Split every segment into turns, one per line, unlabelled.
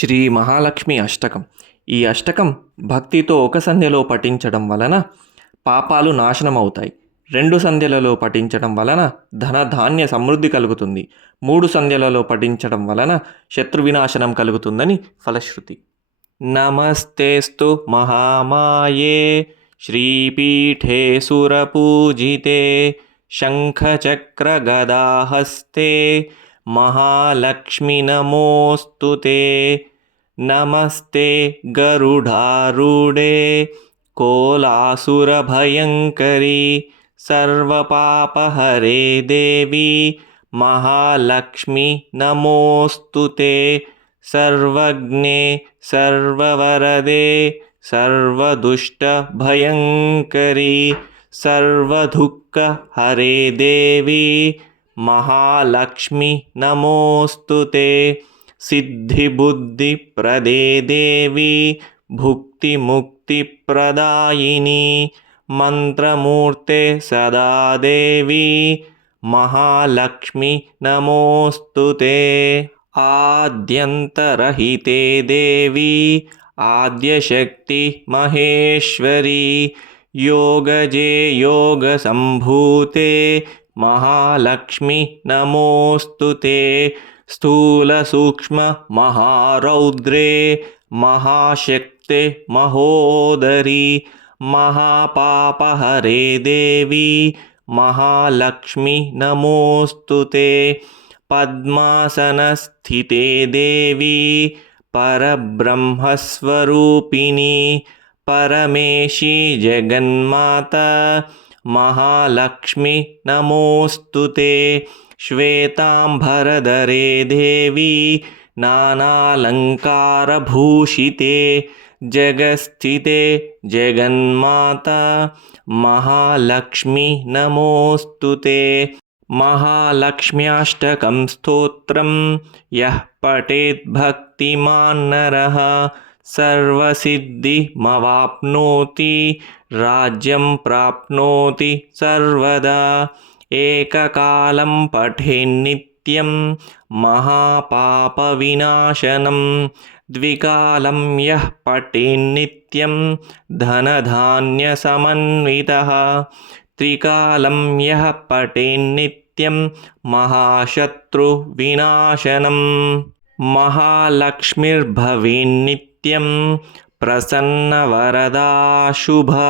శ్రీ మహాలక్ష్మి అష్టకం ఈ అష్టకం భక్తితో ఒక సంధ్యలో పఠించడం వలన పాపాలు నాశనం అవుతాయి రెండు సంధ్యలలో పఠించడం వలన ధన ధాన్య సమృద్ధి కలుగుతుంది మూడు సంధ్యలలో పఠించడం వలన శత్రు వినాశనం కలుగుతుందని ఫలశ్రుతి నమస్తేస్తు మహామాయే శ్రీపీఠే సురపూజితే శంఖచక్రగదాహస్తే महालक्ष्मि नमोऽस्तु ते नमस्ते गरुडारूढे कोलासुरभयङ्करी सर्वपापहरे देवी महालक्ष्मि नमोऽस्तु ते। सर्वज्ञे सर्ववरदे सर्वदुष्टभयङ्करी सर्वदुःखहरे देवी महालक्ष्मि नमोऽस्तु ते सिद्धिबुद्धिप्रदे देवी भुक्तिमुक्तिप्रदायिनी मन्त्रमूर्ते सदा देवी महालक्ष्मि नमोऽस्तु ते। आद्यन्तरहिते देवी आद्यशक्ति महेश्वरी योगजे योगसम्भूते महालक्ष्मि नमोऽस्तु ते स्थूलसूक्ष्ममहारौद्रे महाशक्ते महोदरी महापापहरे देवी महालक्ष्मि नमोऽस्तु ते। पद्मासनस्थिते देवी परब्रह्मस्वरूपिणी परमेशी जगन्माता महालक्ष्मि नमोऽस्तु ते श्वेताम्बरधरे देवी नानालङ्कारभूषिते जगस्थिते जगन्माता महालक्ष्मि नमोऽस्तु ते। महालक्ष्म्याष्टकं स्तोत्रं यः पठेत् भक्तिमान् नरः सर्वसिद्धिमवाप्नोति राज्यं प्राप्नोति सर्वदा एककालं पठेन्नित्यं महापापविनाशनं द्विकालं यः पठेन्नित्यं धनधान्यसमन्वितः त्रिकालं यः पठेन्नित्यं महाशत्रुविनाशनं महालक्ष्मीर्भवेन्नित्यं प्रसन्नवरदा शुभा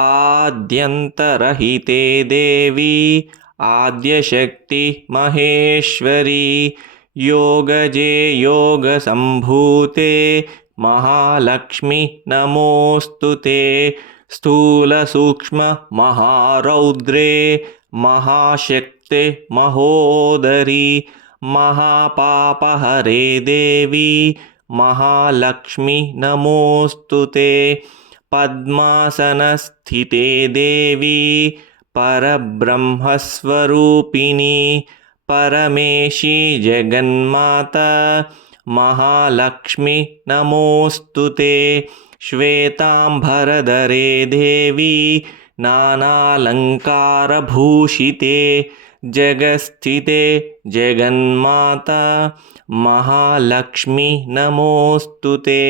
आद्यन्तरहिते देवी आद्यशक्ति महेश्वरी योगजे योगसम्भूते महालक्ष्मि नमोऽस्तु ते स्थूलसूक्ष्ममहारौद्रे महाशक्ते महोदरी महापापहरे देवी महालक्ष्मि नमोऽस्तु ते पद्मासनस्थिते देवी परब्रह्मस्वरूपिणी परमेशी जगन्माता महालक्ष्मि नमोऽस्तु ते। श्वेताम्बरधरे देवी नानालङ्कारभूषिते जगस्थिते जगन्माता महालक्ष्मि नमोऽस्तु ते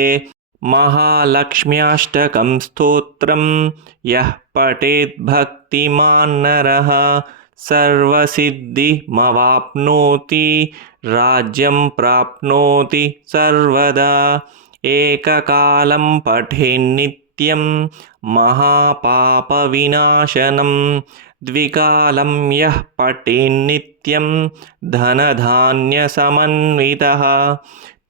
महालक्ष्म्याष्टकं स्तोत्रं। यः पठेत् भक्तिमान् नरः सर्वसिद्धिमवाप्नोति राज्यं प्राप्नोति सर्वदा। एककालं पठेन्नित्यं महापापविनाशनं। द्विकालं यः पठेन्नित्यं धनधान्यसमन्वितः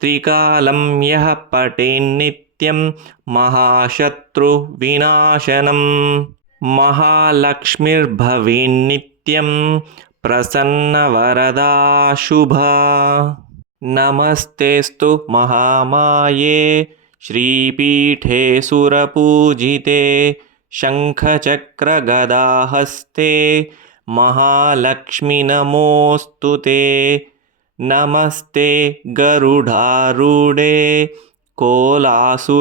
त्रिकालं यः पठेन्नित्यं महाशत्रुविनाशनं। महालक्ष्मीर्भवेन्नित्यं प्रसन्नवरदा शुभा नमस्तेऽस्तु महामाये श्रीपीठे सुरपूजिते शङ्खचक्रगदाहस्ते महालक्ष्मि नमोऽस्तु ते नमस्ते गरुडारूढे कोलासुरभयङ्करी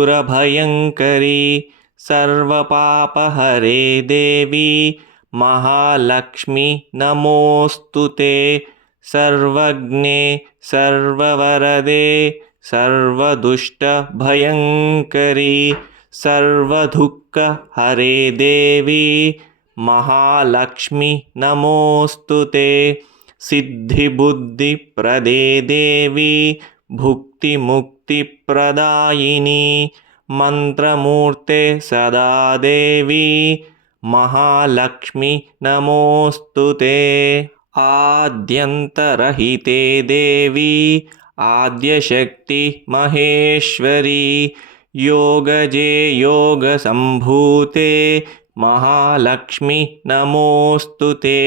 सर्वपापहरे देवी महालक्ष्मि नमोऽस्तु ते सर्वज्ञे सर्ववरदे सर्वदुष्टभयङ्करी सर्वदुःखहरे देवी महालक्ष्मि नमोऽस्तु ते सिद्धिबुद्धिप्रदे देवी भुक्तिमुक्तिप्रदायिनी मन्त्रमूर्ते सदा देवी महालक्ष्मि नमोऽस्तु ते। आद्यन्तरहिते देवी आद्यशक्तिमहेश्वरी योगजे योगसम्भूते महालक्ष्मि नमोऽस्तु ते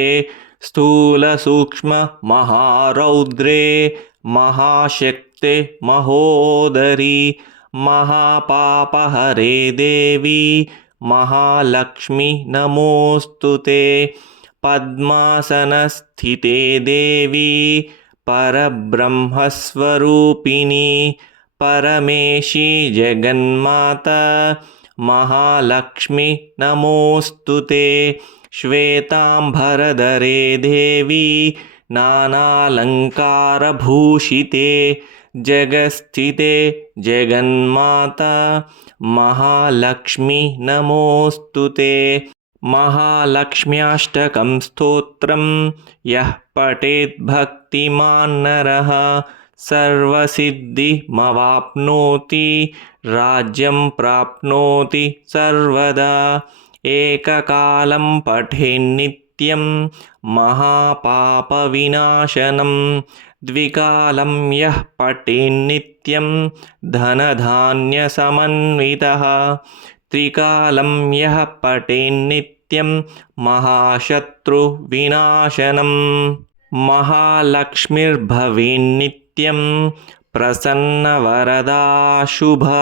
स्थूलसूक्ष्ममहारौद्रे महाशक्ते महोदरी महापापहरे देवी महालक्ष्मि नमोऽस्तु ते। पद्मासनस्थिते देवी परब्रह्मस्वरूपिणी परमेशी जगन्माता महालक्ष्मि नमोऽस्तु ते श्वेताम्बरधरे देवी नानालङ्कारभूषिते जगस्थिते जगन्माता महालक्ष्मि नमोऽस्तु ते। महालक्ष्म्याष्टकं स्तोत्रं यः पठेत् भक्तिमान्नरः सर्वसिद्धिमवाप्नोति राज्यं प्राप्नोति सर्वदा एककालं पठेन्नित्यं महापापविनाशनं द्विकालं यः पठेन्नित्यं धनधान्यसमन्वितः त्रिकालं यः पठेन्नित्यं महाशत्रुविनाशनं महालक्ष्मीर्भवेन्नित्यं प्रसन्नवरदा शुभा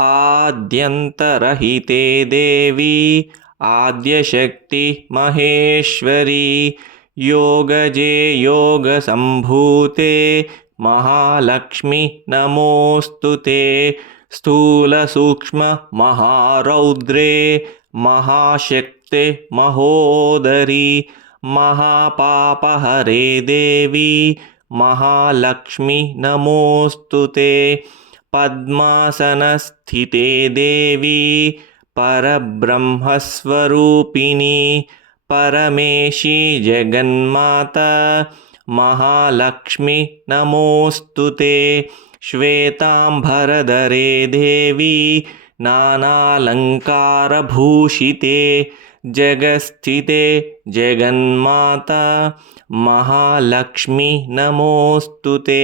आद्यन्तरहिते देवी आद्यशक्तिमहेश्वरी योगजे योगसम्भूते महालक्ष्मि नमोऽस्तु ते स्थूलसूक्ष्ममहारौद्रे महाशक्ते महोदरी महापापहरे देवी महालक्ष्मि नमोऽस्तु ते पद्मासनस्थिते देवी परब्रह्मस्वरूपिणी परमेशी जगन्माता महालक्ष्मि नमोऽस्तु ते। श्वेताम्बरधरे देवी नानालङ्कारभूषिते जगस्थिते जगन्माता महालक्ष्मि नमोऽस्तु ते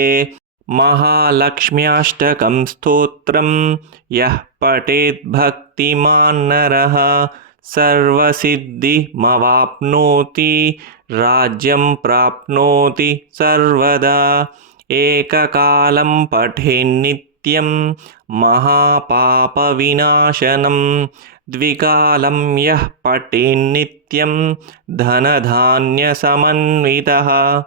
महालक्ष्म्याष्टकं स्तोत्रं। यः पठेद्भक्तिमान्नरः सर्वसिद्धिमवाप्नोति राज्यं प्राप्नोति सर्वदा। एककालं पठेन्नित्यं महापापविनाशनं द्विकालं यः पठेन्नित्यं धनधान्यसमन्वितः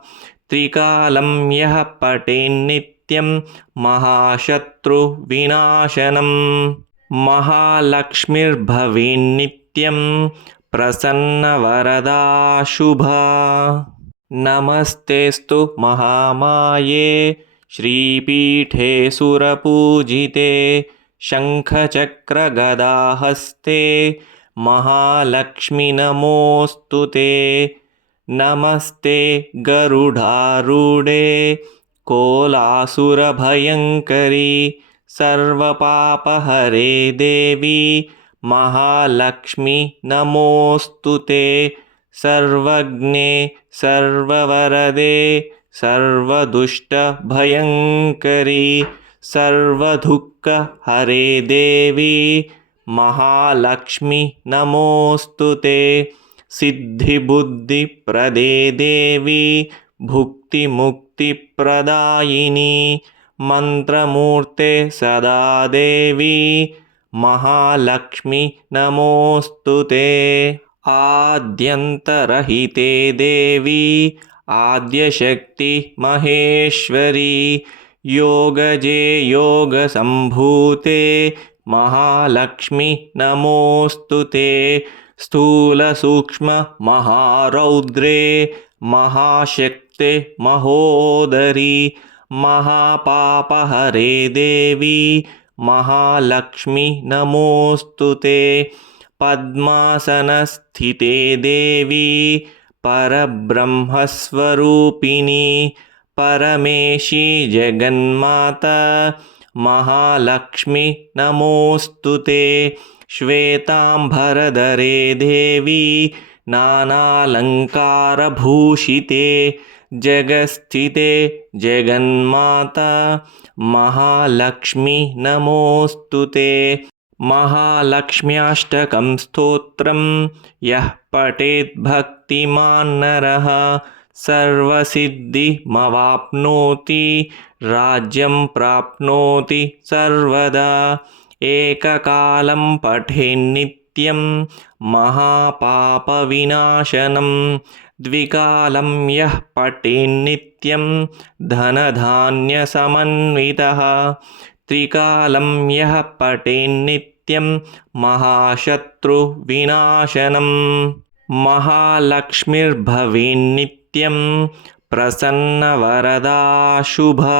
त्रिकालं यः पठेन्नित्यं महाशत्रुविनाशनं। महालक्ष्मीर्भवेन्नित्यं प्रसन्नवरदा शुभा नमस्तेऽस्तु महामाये श्रीपीठे सुरपूजिते शङ्खचक्रगदाहस्ते महालक्ष्मि नमोऽस्तु ते नमस्ते गरुडारूढे कोलासुरभयङ्करी सर्वपापहरे देवी महालक्ष्मि नमोऽस्तु ते सर्वज्ञे सर्ववरदे सर्वदुष्टभयङ्करी सर्वदुःखहरे देवी महालक्ष्मि नमोऽस्तु ते सिद्धिबुद्धिप्रदे देवी भुक्तिमुक्तिप्रदायिनी मन्त्रमूर्ते सदा देवी महालक्ष्मि नमोऽस्तु ते। आद्यन्तरहिते देवी आद्यशक्तिमहेश्वरी योगजे योगसम्भूते महालक्ष्मि नमोऽस्तु ते स्थूलसूक्ष्ममहारौद्रे महाशक्ते महोदरी महापापहरे देवी महालक्ष्मि नमोऽस्तु ते। पद्मासनस्थिते देवी परब्रह्मस्वरूपिणी परमेशी जगन्माता महालक्ष्मि नमोऽस्तु ते श्वेताम्बरधरे देवी नानालङ्कारभूषिते जगस्थिते जगन्माता महालक्ष्मि नमोऽस्तु ते। महालक्ष्म्याष्टकं स्तोत्रं यः पठेद्भक्तिमान्नरः सर्वसिद्धिमवाप्नोति राज्यं प्राप्नोति सर्वदा एककालं पठेन्नित्यं महापापविनाशनं द्विकालं यः पठेन्नित्यं धनधान्यसमन्वितः त्रिकालं यः पठेन्नित्यं महाशत्रुविनाशनं महालक्ष्मीर्भवेन्नित्यं प्रसन्नवरदा शुभा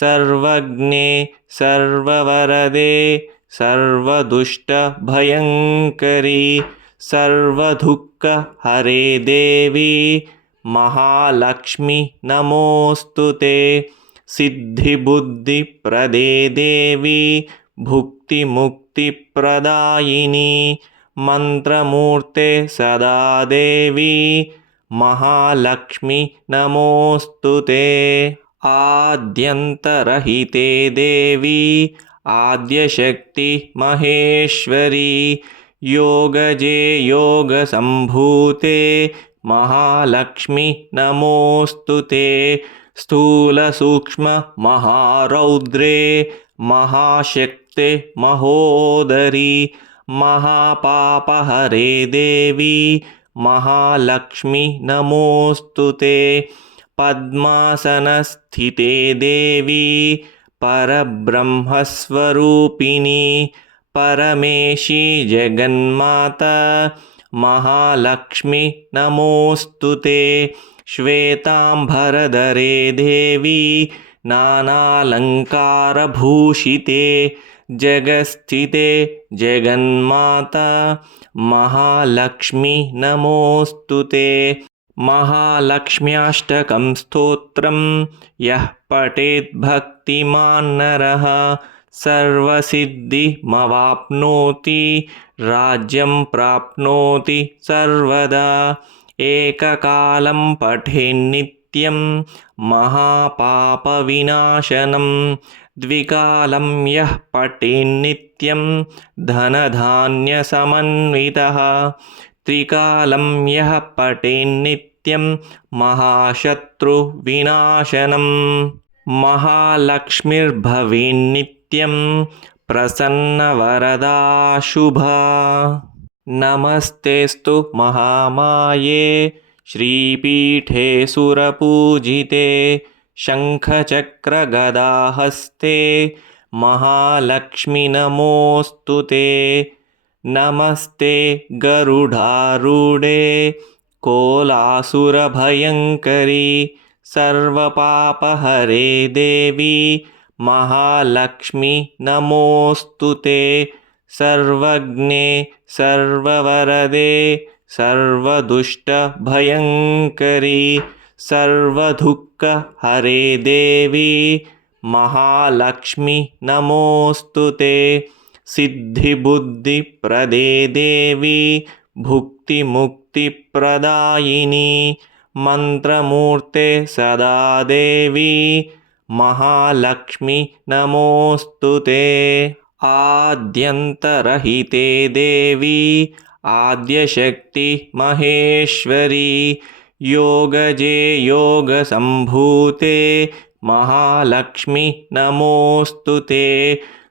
सर्वज्ञे सर्ववरदे सर्वदुष्टभयङ्करी सर्वदुःखहरे देवी महालक्ष्मि नमोऽस्तु ते। सिद्धिबुद्धिप्रदे देवी भुक्तिमुक्तिप्रदायिनी मन्त्रमूर्ते सदा देवी महालक्ष्मि नमोऽस्तु ते आद्यन्तरहिते देवी आद्यशक्तिमहेश्वरी योगजे योगसम्भूते, महालक्ष्मि नमोऽस्तु ते स्थूलसूक्ष्ममहारौद्रे महाशक्ते महोदरी, महापापहरे देवी, महालक्ष्मि नमोऽस्तु ते। पद्मासनस्थिते देवी परब्रह्मस्वरूपिणी परमेशी जगन्माता महालक्ष्मि नमोऽस्तु ते श्वेताम्बरधरे देवी नानालङ्कारभूषिते जगस्थिते जगन्माता महालक्ष्मि नमोऽस्तु ते महालक्ष्म्याष्टकं स्तोत्रं। यः पठेद्भक्तिमान् नरः सर्वसिद्धिमवाप्नोति राज्यं प्राप्नोति सर्वदा। एककालं पठेन्नित्यं महापापविनाशनं द्विकालं यः पठेन्नित्यं धनधान्यसमन्वितः त्रिकालं यः पठेन्नित्यं महाशत्रुविनाशनं। महालक्ष्मीर्भवेन्नित्यं प्रसन्नवरदा शुभा नमस्तेऽस्तु महामाये श्रीपीठे सुरपूजिते शङ्खचक्रगदाहस्ते महालक्ष्मि नमोऽस्तु ते नमस्ते गरुडारूढे कोलासुरभयङ्करी सर्वपापहरे देवी महालक्ष्मि नमोऽस्तु ते सर्वज्ञे सर्ववरदे सर्वदुष्टभयङ्करी सर्वदुःखहरे देवी महालक्ष्मि नमोऽस्तु ते सिद्धिबुद्धिप्रदे देवी भुक्तिमुक्तिप्रदायिनी मन्त्रमूर्ते सदा देवी महालक्ष्मि नमोऽस्तु ते। आद्यन्तरहिते देवी आद्यशक्तिमहेश्वरी योगजे योगसम्भूते महालक्ष्मि नमोऽस्तु ते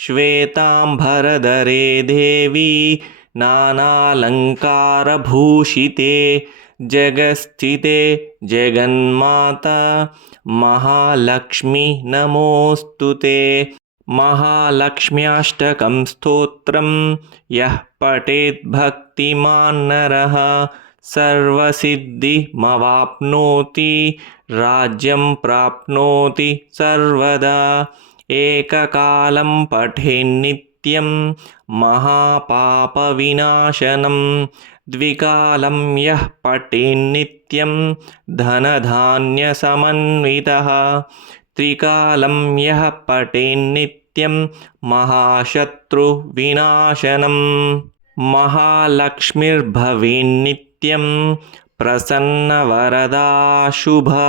श्वेताम्बरधरे देवी नानालङ्कारभूषिते जगस्थिते जगन्माता महालक्ष्मि नमोऽस्तु ते। महालक्ष्म्याष्टकं स्तोत्रं यः पठेद्भक्तिमान् नरः सर्वसिद्धिमवाप्नोति राज्यं प्राप्नोति सर्वदा एककालं पठेन्नित्यं महापापविनाशनं द्विकालं यः पठेन्नित्यं धनधान्यसमन्वितः त्रिकालं यः पठेन्नित्यं महाशत्रुविनाशनं महालक्ष्मीर्भवेन्नित्यं प्रसन्नवरदा शुभा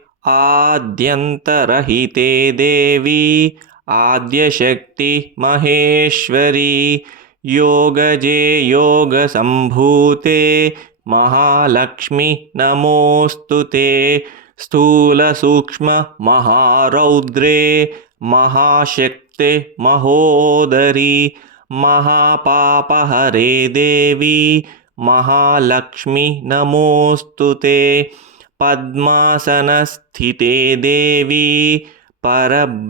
आद्यन्तरहिते देवी आद्यशक्तिमहेश्वरी योगजे योगसम्भूते महालक्ष्मि नमोऽस्तु ते स्थूलसूक्ष्ममहारौद्रे महाशक्ते महोदरी महापापहरे देवी महालक्ष्मि नमोऽस्तु ते पद्मासनस्थिते देवी परब्रह्मस्वरूपिणी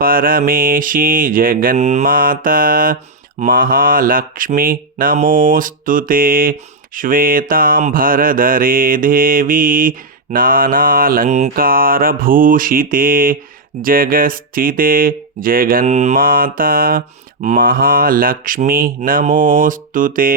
परमेशी जगन्माता महालक्ष्मि नमोऽस्तु ते। श्वेताम्बरधरे देवी नानालङ्कारभूषिते जगस्थिते जगन्माता महालक्ष्मि नमोऽस्तु ते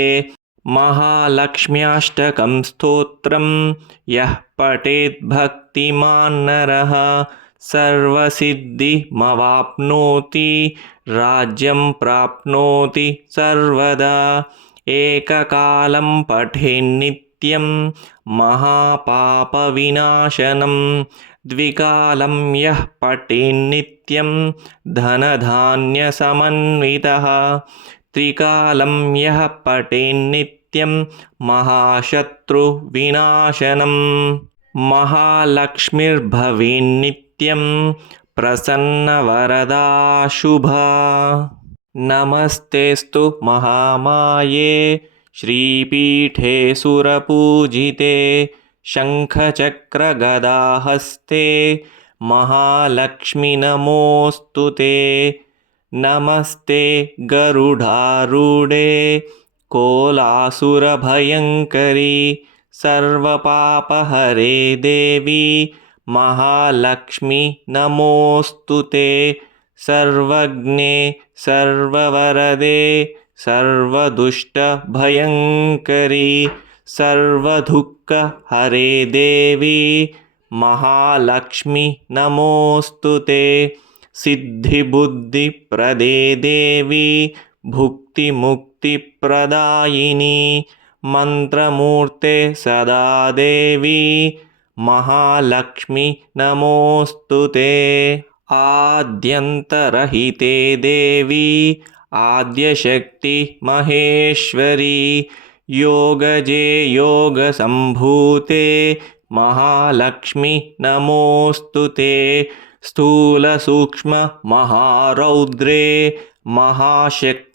महालक्ष्म्याष्टकं स्तोत्रं। यः पठेत् भक्तिमान्नरः सर्वसिद्धिमवाप्नोति राज्यं प्राप्नोति सर्वदा। एककालं पठेन्नित्यं महापापविनाशनं। द्विकालं यः पठेन्नित्यं धनधान्यसमन्वितः। त्रिकालं यः पठेन्नित्यं महाशत्रुविनाशनं। महालक्ष्मीर्भवेन्नित्यं प्रसन्नवरदा शुभा नमस्तेऽस्तु महामाये श्रीपीठे सुरपूजिते शङ्खचक्रगदाहस्ते महालक्ष्मि नमोऽस्तु ते। नमस्ते गरुडारूढे कोलासुरभयङ्करी सर्वपापहरे देवी महालक्ष्मि नमोऽस्तु ते। सर्वज्ञे सर्ववरदे सर्वदुष्टभयङ्करी सर्वदुःखहरे देवी महालक्ष्मि नमोऽस्तु ते। सिद्धिबुद्धिप्रदे देवी भुक्तिमुक्तिप्रदायिनी मन्त्रमूर्ते सदा देवी महालक्ष्मि नमोऽस्तु ते। आद्यन्तरहिते देवी आद्यशक्तिमहेश्वरी योगजे योगसम्भूते महालक्ष्मि नमोऽस्तु ते। स्थूलसूक्ष्ममहारौद्रे महाशक्ते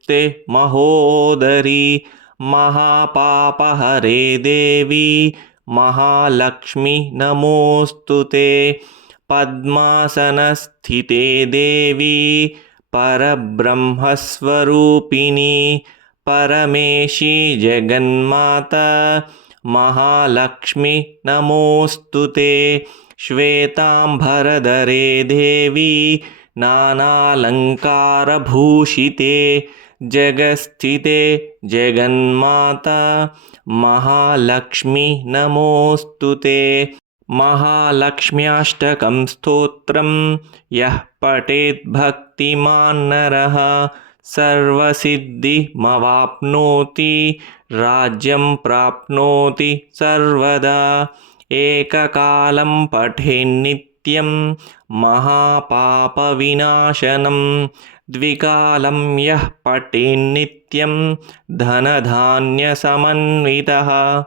महोदरी। महापापहरे देवी महालक्ष्मि नमोऽस्तु ते। पद्मासनस्थिते देवी परब्रह्मस्वरूपिणी परमेशी जगन्माता महालक्ष्मि नमोऽस्तु ते। श्वेताम्बरधरे देवी नानालङ्कारभूषिते जगस्थिते जगन्माता महालक्ष्मि नमोऽस्तु ते। महालक्ष्म्याष्टकं स्तोत्रं यः पठेत् भक्तिमान्नरः सर्वसिद्धिमवाप्नोति राज्यं प्राप्नोति सर्वदा। एककालं पठेन्नित्यं महापापविनाशनं द्विकालं यः पठेन्नित्यं धनधान्यसमन्वितः।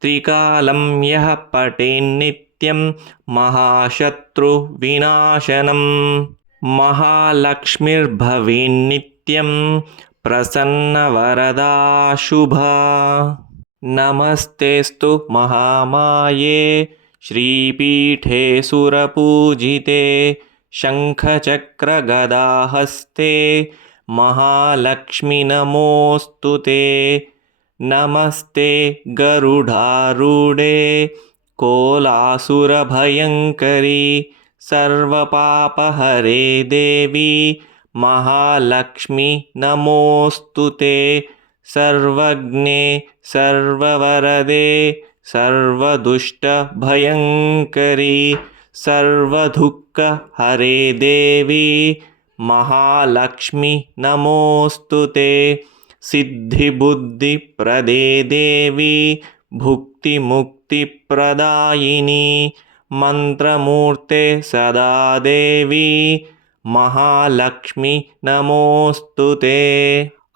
त्रिकालं यः पठेन्नित्यं महाशत्रुविनाशनं। महालक्ष्मीर्भवेन्नित्यं प्रसन्नवरदा शुभा नमस्तेऽस्तु महामाये श्रीपीठे सुरपूजिते शङ्खचक्रगदाहस्ते महालक्ष्मि नमोऽस्तु ते। नमस्ते गरुडारूढे कोलासुरभयङ्करी सर्वपापहरे देवी महालक्ष्मि नमोऽस्तु ते। सर्वज्ञे सर्ववरदे सर्वदुष्टभयङ्करी सर्वदुःखहरे देवी महालक्ष्मि नमोऽस्तु ते। सिद्धिबुद्धिप्रदे देवी भुक्तिमुक्तिप्रदायिनी मन्त्रमूर्ते सदा देवी महालक्ष्मि नमोऽस्तु ते।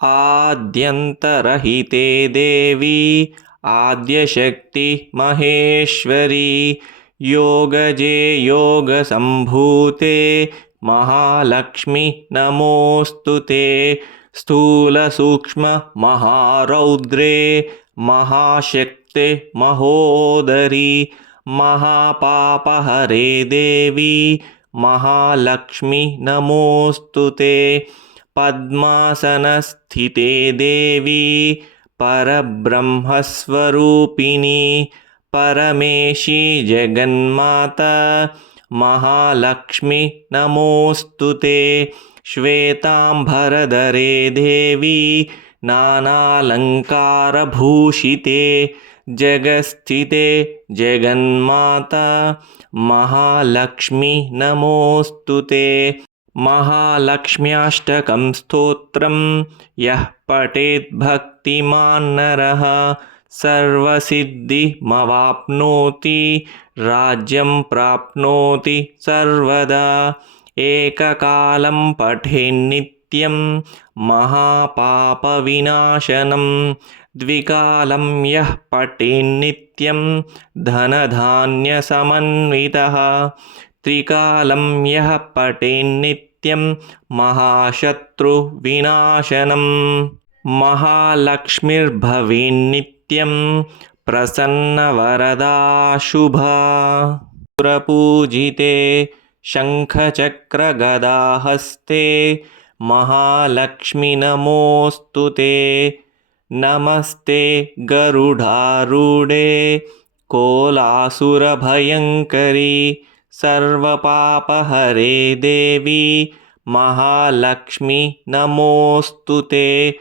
आद्यन्तरहिते देवी आद्यशक्तिमहेश्वरी योगजे योगसम्भूते महालक्ष्मि नमोऽस्तु ते। स्थूलसूक्ष्ममहारौद्रे महाशक्ते महोदरी महापापहरे देवी महालक्ष्मि नमोऽस्तु ते। पद्मासनस्थिते देवी परब्रह्मस्वरूपिणी परमेशी जगन्माता महालक्ष्मि नमोऽस्तु ते। श्वेताम्बरधरे देवी नानालङ्कारभूषिते। जगस्थिते जगन्माता महालक्ष्मि नमोऽस्तु ते। महालक्ष्म्याष्टकं स्तोत्रं यः पठेद्भक्तिमान्नरः सर्वसिद्धिमवाप्नोति राज्यं प्राप्नोति सर्वदा। एककालं पठेन्नित्यं महापापविनाशनं द्विकालं यः पठेन्नित्यं धनधान्यसमन्वितः त्रिकालं यः पठेन्नित्यं महाशत्रुविनाशनं महालक्ष्मीर्भवेन्नित्यं प्रसन्नवरदा शुभा प्रपूजिते शङ्खचक्रगदाहस्ते महालक्ष्मि नमोऽस्तु ते। नमस्ते गरुडारूढे कोलासुरभयङ्करी सर्वपापहरे देवी महालक्ष्मि नमोऽस्तु ते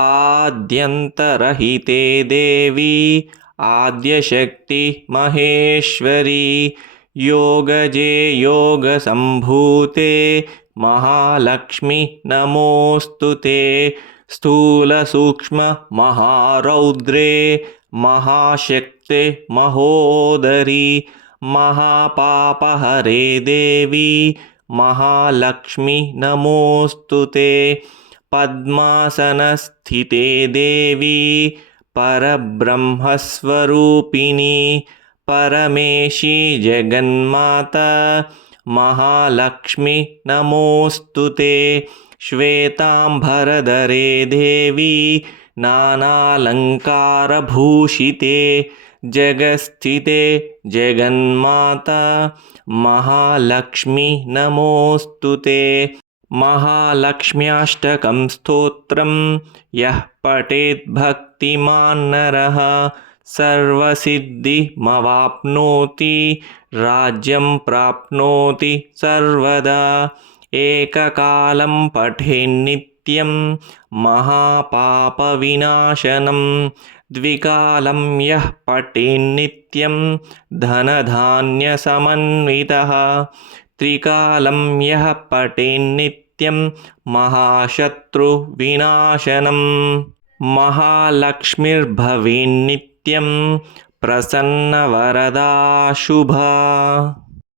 आद्यन्तरहिते देवी आद्यशक्तिमहेश्वरी योगजे योगसम्भूते महालक्ष्मि नमोऽस्तु ते स्थूलसूक्ष्ममहारौद्रे महाशक्ते महोदरी महापापहरे देवी महालक्ष्मि नमोऽस्तु ते पद्मासनस्थिते देवी परब्रह्मस्वरूपिणी परमेशी जगन्माता महालक्ष्मि नमोऽस्तु ते। श्वेताम्बरधरे देवी नानालङ्कारभूषिते जगस्थिते जगन्माता महालक्ष्मि नमोऽस्तु ते महालक्ष्म्याष्टकं स्तोत्रं। यः पठेद्भक्तिमान्नरः सर्वसिद्धिमवाप्नोति राज्यं प्राप्नोति सर्वदा। एककालं पठेन्नित्यं महापापविनाशनं द्विकालं यः पठेन्नित्यं धनधान्यसमन्वितः त्रिकालं यः पठेन्नित्यं महाशत्रुविनाशनं। महालक्ष्मीर्भवेन्नित्यं प्रसन्नवरदा शुभा